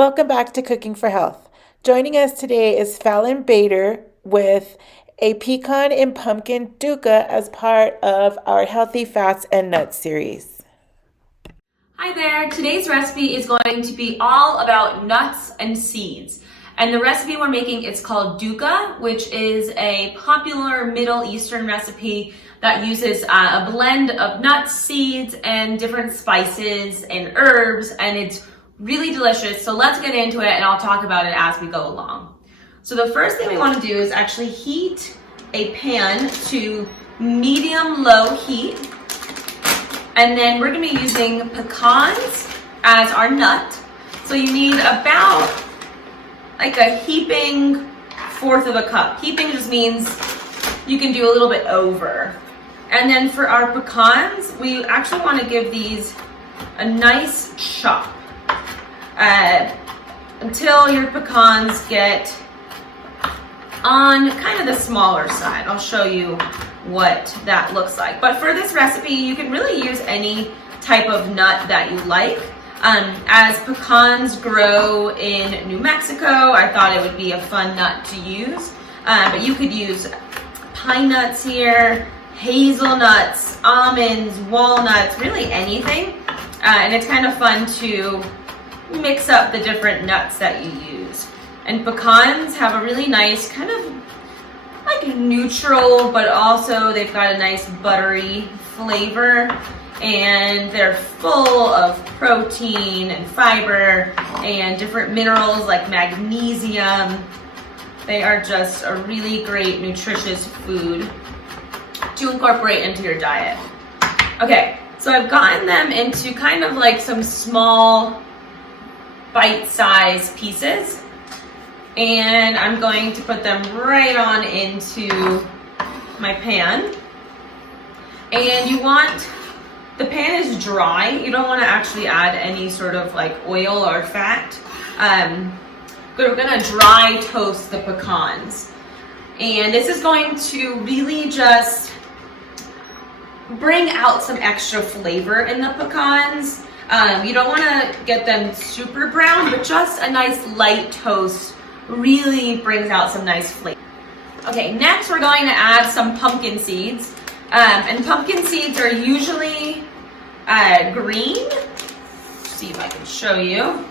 Welcome back to Cooking for Health. Joining us today is Fallon Bader with a pecan and pumpkin dukkah as part of our Healthy Fats and Nuts series. Hi there, today's recipe is going to be all about nuts and seeds. And the recipe we're making is called dukkah, which is a popular Middle Eastern recipe that uses a blend of nuts, seeds, and different spices and herbs, and it's really delicious. So let's get into it and I'll talk about it as we go along. So the first thing we want to do is actually heat a pan to medium-low heat. And then we're going to be using pecans as our nut. So you need about like a heaping fourth of a cup. Heaping just means you can do a little bit over. And then for our pecans, we actually want to give these a nice chop until your pecans get on kind of the smaller side. I'll show you what that looks like. But for this recipe, you can really use any type of nut that you like. As pecans grow in New Mexico, I thought it would be a fun nut to use. But you could use pine nuts here, hazelnuts, almonds, walnuts, really anything. And it's kind of fun to mix up the different nuts that you use. And pecans have a really nice kind of like neutral, but also they've got a nice buttery flavor, and they're full of protein and fiber and different minerals like magnesium. They are just a really great nutritious food to incorporate into your diet. Okay, so I've gotten them into kind of like some small bite-sized pieces, and I'm going to put them right on into my pan. And you want, the pan is dry, you don't want to actually add any sort of like oil or fat. We're gonna dry toast the pecans, and this is going to really just bring out some extra flavor in the pecans. You don't want to get them super brown, but just a nice light toast really brings out some nice flavor. Okay, next we're going to add some pumpkin seeds. And pumpkin seeds are usually green. Let's see if I can show you. All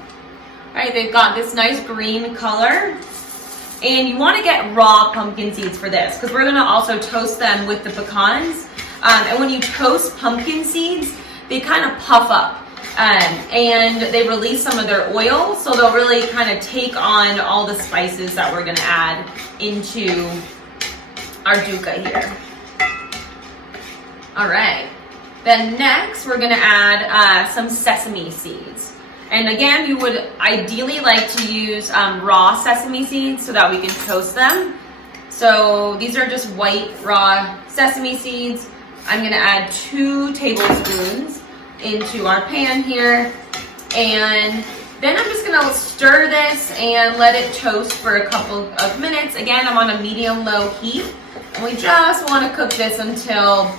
right, they've got this nice green color. And you want to get raw pumpkin seeds for this, because we're going to also toast them with the pecans. And when you toast pumpkin seeds, they kind of puff up. And they release some of their oil, so they'll really kind of take on all the spices that we're going to add into our dukkah here. All right, then next we're going to add some sesame seeds. And again, you would ideally like to use raw sesame seeds so that we can toast them. So these are just white raw sesame seeds. I'm going to add 2 tablespoons into our pan here, and then I'm just gonna stir this and let it toast for a couple of minutes. Again, I'm on a medium-low heat, and we just want to cook this until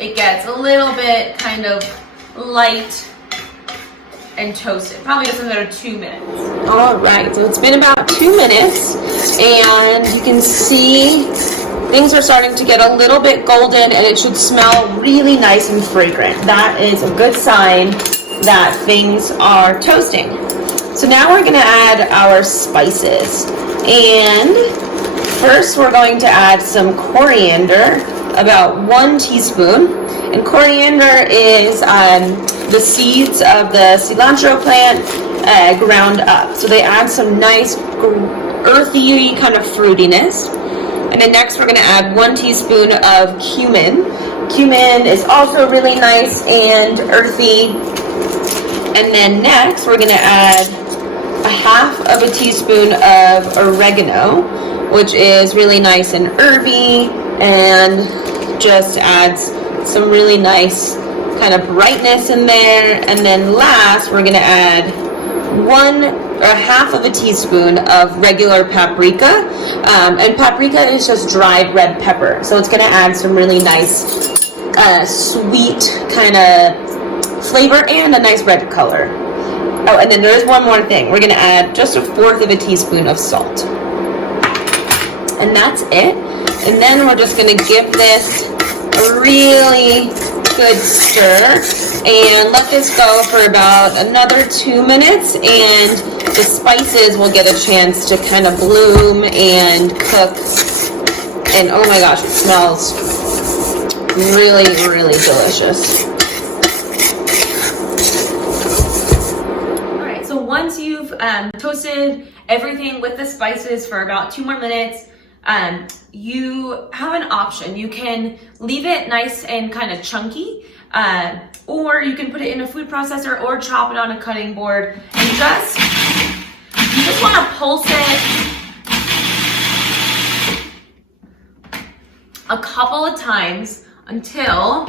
it gets a little bit kind of light and toasted. Probably just another 2 minutes. All right, so it's been about 2 minutes, and you can see things are starting to get a little bit golden, and it should smell really nice and fragrant. That is a good sign that things are toasting. So now we're going to add our spices. And first we're going to add some coriander, about 1 teaspoon. And coriander is the seeds of the cilantro plant ground up. So they add some nice earthy kind of fruitiness. And then next we're going to add 1 teaspoon of cumin. Cumin is also really nice and earthy. And then next we're going to add a half of a teaspoon of oregeno, which is really nice and herby and just adds some really nice kind of brightness in there. And then last we're going to add 1 or half of a teaspoon of regular paprika, and paprika is just dried red pepper, so it's going to add some really nice sweet kind of flavor and a nice red color. Oh, and then there's one more thing. We're gonna add just 1/4 teaspoon of salt. And that's it. And then we're just gonna give this a really good stir and let this go for about another 2 minutes, and the spices will get a chance to kind of bloom and cook. And oh my gosh, it smells really, really delicious. All right, so once you've toasted everything with the spices for about 2 more minutes, you have an option. You can leave it nice and kind of chunky, or you can put it in a food processor or chop it on a cutting board, and you just want to pulse it a couple of times until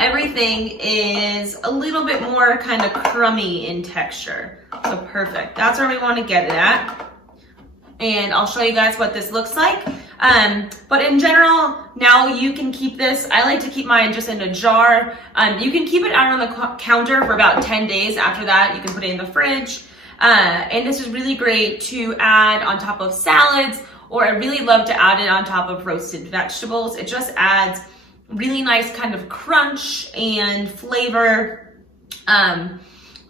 everything is a little bit more kind of crummy in texture. So perfect. That's where we want to get it at. And I'll show you guys what this looks like. But in general, now you can keep this. I like to keep mine just in a jar. You can keep it out on the counter for about 10 days. After that, you can put it in the fridge. And this is really great to add on top of salads, or I really love to add it on top of roasted vegetables. It just adds really nice kind of crunch and flavor.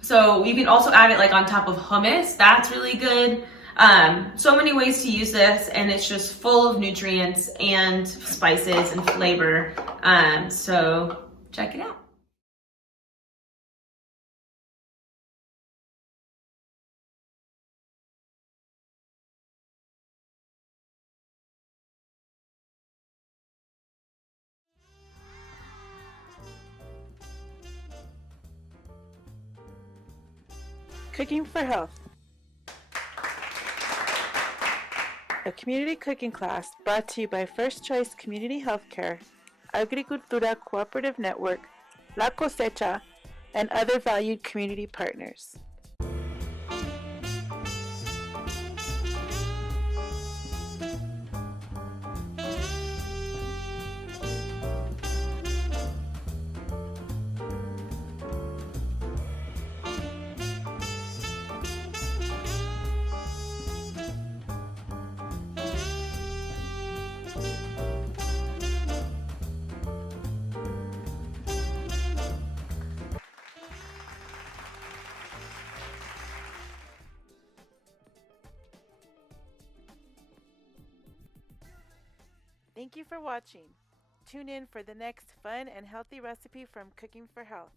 So you can also add it like on top of hummus. That's really good. So many ways to use this, and it's just full of nutrients and spices and flavor. So check it out. Cooking for Health, a community cooking class brought to you by First Choice Community Healthcare, Agricultura Cooperative Network, La Cosecha, and other valued community partners. Thank you for watching. Tune in for the next fun and healthy recipe from Cooking for Health.